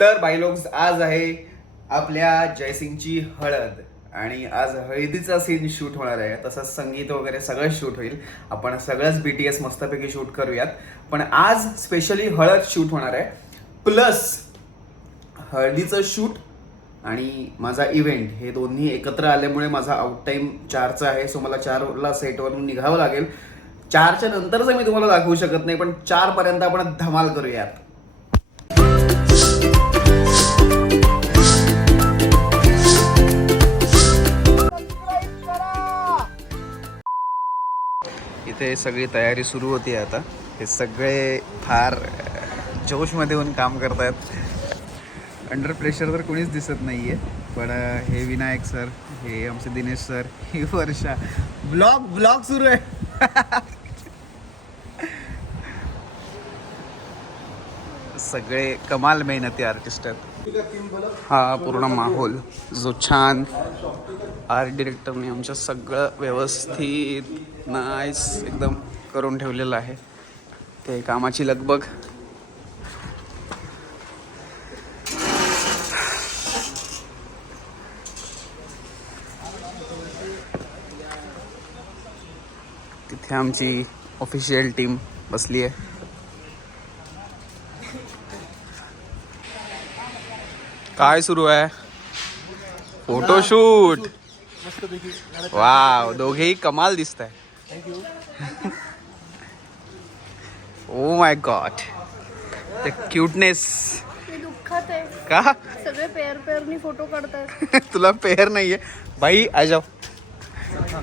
तर बायलोग्स आज आहे आपल्या जयसिंगची हळद. आणि आज हळदीचा सीन शूट होणार आहे. तसंच संगीत वगैरे सगळं शूट होईल. आपण सगळंच बी टी एस मस्तपैकी शूट करूयात. पण आज स्पेशली हळद शूट होणार आहे. प्लस हळदीचं शूट आणि माझा इव्हेंट हे दोन्ही एकत्र आल्यामुळे माझा आउट टाइम चारचा आहे. सो मला चारला सेटवरून निघावं लागेल. चारच्या नंतरच मी तुम्हाला दाखवू शकत नाही. पण चारपर्यंत आपण धमाल करूयात. इथे सगळी तयारी सुरू होती आता. हे सगळे फार जोशमध्ये येऊन काम करतायत. अंडर प्रेशर तर कोणीच दिसत नाही आहे पण हे विनायक सर हे आमचे दिनेश सर ही वर्षा. ब्लॉग ब्लॉग सुरू आहे. सगळे कमाल मेहनती आर्टिस्ट आहेत. हा पूर्ण माहोल जो छान आर्ट डिरेक्टरने आमच्या सगळं व्यवस्थित नाईस एकदम करून ठेवलेलं आहे. ते कामाची लगबग. तिथे आमची ऑफिशियल टीम बसली आहे. काय सुरू आहे? फोटोशूट वाव दोघेही कमाल दिसत आहे ओ माय गॉड ते क्यूटनेस का? सगळे पेअर पेअरनी फोटो काढतात तुला पेअर नाहीये. बाई आ जाओ.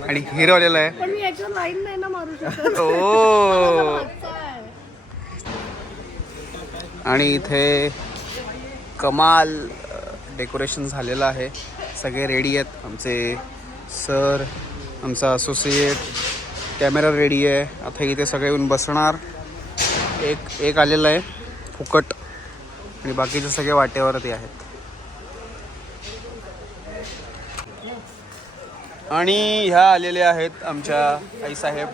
आणि हिरो आलेला आहे. पण मी याच्यावर लाईन नाही ना मारू शकत. ओ आहे. आणि इथे कमाल डेकोरेशन झालेलं आहे. सगळे रेडी आहेत. आमचे सर आमचा असोसिएट कॅमेरा रेडी आहे. आता इथे सगळे येऊन बसणार. एक एक आलेलं आहे. फुकट. आणि बाकीचे सगळे वाटेवरती आहेत. आणि ह्या आलेल्या आहेत आमच्या आईसाहेब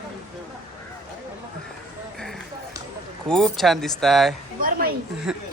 खूप छान दिसत आहे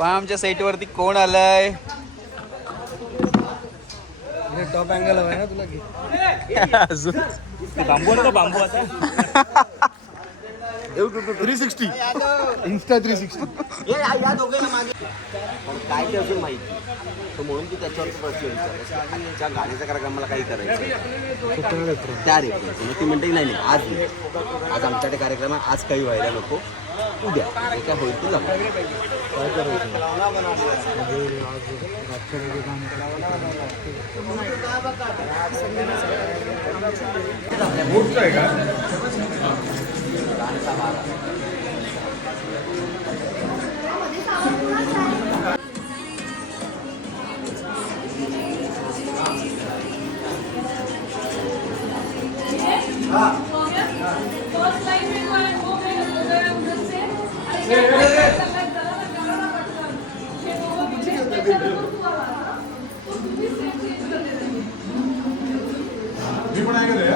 आमच्या साईटवरती कोण आलंय? टॉप अँगल हवाय ना तुला घे बांबू नको बांबू आता. Three sixty. Insta three sixty. काय ते अजून माहिती? म्हणून ती त्याच्यावर प्रश्न विचारला आजच्या गाण्याचा कार्यक्रम मला काही करायचं त्या रेफरन्स ती म्हणते नाही नाही आज नाही. आज आमच्याकडे कार्यक्रम आहे आज काही व्हायला नको. उद्या काय होईल ते जमलं. माझा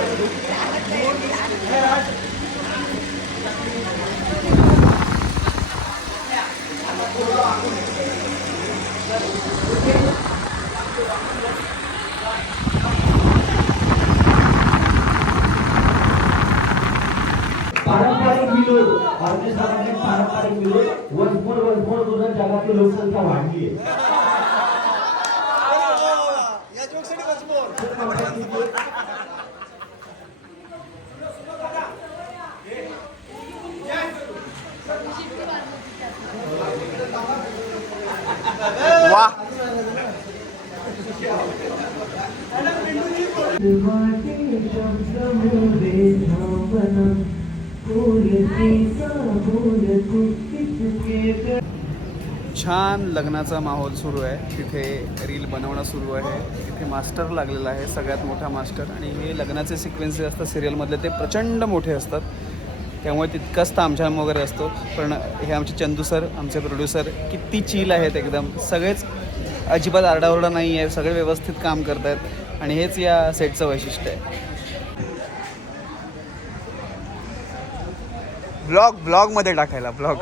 पारंपरिक विनोद. ऑर्केस्ट्रामध्ये पारंपरिक विनोद वनस्फोट वनस्फोट करून जगातली लोकसंख्या वाढली आहे. वा. छान लग्नाचा माहोल सुरू आहे. तिथे रील बनवणं सुरू आहे. तिथे मास्टर लागलेला आहे सगळ्यात मोठा मास्टर. आणि हे लग्नाचे सिक्वेन्स जे असतात सिरियलमधले ते प्रचंड मोठे असतात. त्यामुळे तितकाच तामझाम वगैरे असतो. पण हे आमचे चंदू सर आमचे प्रोड्युसर किती चिल आहेत एकदम. सगळेच अजिबात आरडाओरडा नाही आहे सगळे व्यवस्थित काम करत आहेत आणि हेच या सेटचं वैशिष्ट्य आहे. ब्लॉग ब्लॉगमध्ये टाकायला ब्लॉग.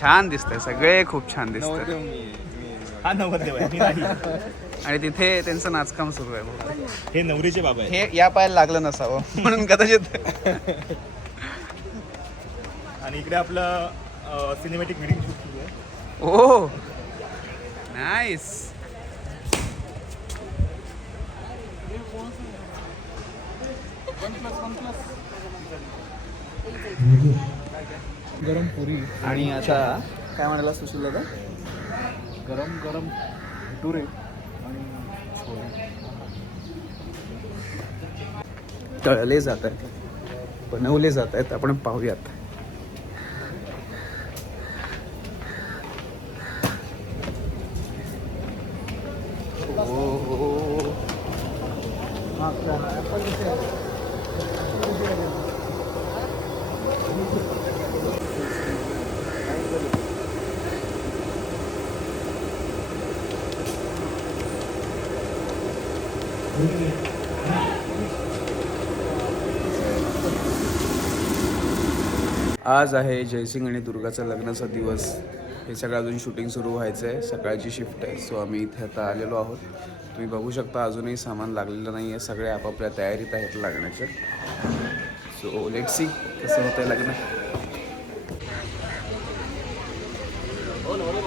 छान दिसतंय सगळे खूप छान हा नाही. आणि तिथे त्यांचं नाचकाम सुरू आहे. हे नवरीचे बाबा हे या पायाला लागलं नसावं म्हणून कदाचित. आणि इकडे आपलं सिनेमॅटिक व्हिडिओ शूट सुरू आहे. ओ नाईस गरम पुरी. आणि आता काय म्हणाला सुशील दादा गरम गरम भटुरे आणि छोले. तळले जात आहेत बनवले जात आहेत आपण पाहूयात ओ. आज आहे जयसिंग आणि दुर्गाचा लग्नाचा दिवस. हे सगळं अजून शूटिंग सुरू व्हायचं आहे सकाळची शिफ्ट आहे सो आम्ही इथे आता आलेलो आहोत. तुम्ही बघू शकता अजूनही सामान लागलेलं नाही आहे सगळे आपापल्या तयारीत आहेत लागण्याचे सो लेट सी कसं होतं लग्न. हो हो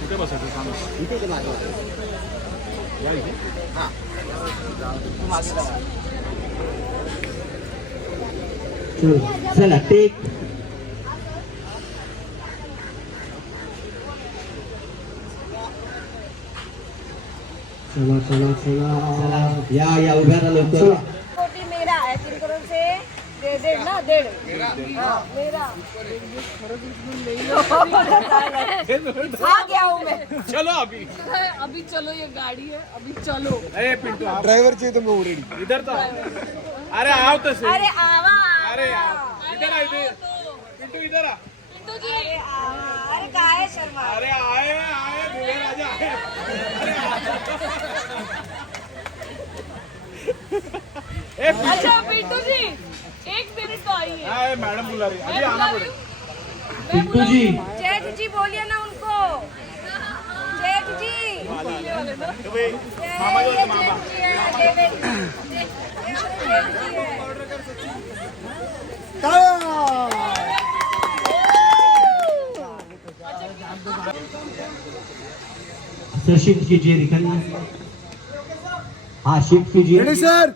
कुठे बसायचं सांग या इथे चल चला टेक चला चला चला. या या उभ्या राहा डेढ़ ना डेढ़ हाँ, मेरा। आ गया हूँ मैं। चलो अभी। अभी चलो ये गाड़ी है अभी चलो। अरे पिंटू आप ड्रायव्हरची इथं मी रेडी इधर तो अरे आओ तो सही। अरे आवा अरे इधर आ इधर। पिंटू इधर आ। अरे आवा। अरे काय शर्मा? अरे आए आए दूल्हे राजा आए। ए अच्छा पिंटू जी। मिनट तो आइए आए मैडम बुला रही है। अभी आना पड़ेगा। पिंटू जी। जेठ जी बोलिए ना उनको। जेठ जी। तो भाई ये मामा जो ये है मामा। जेठ जी है ये देख- ये जेठ जी है सर शिफ्ट कीजिए निकलिए हाँ शिफ्ट कीजिए सर।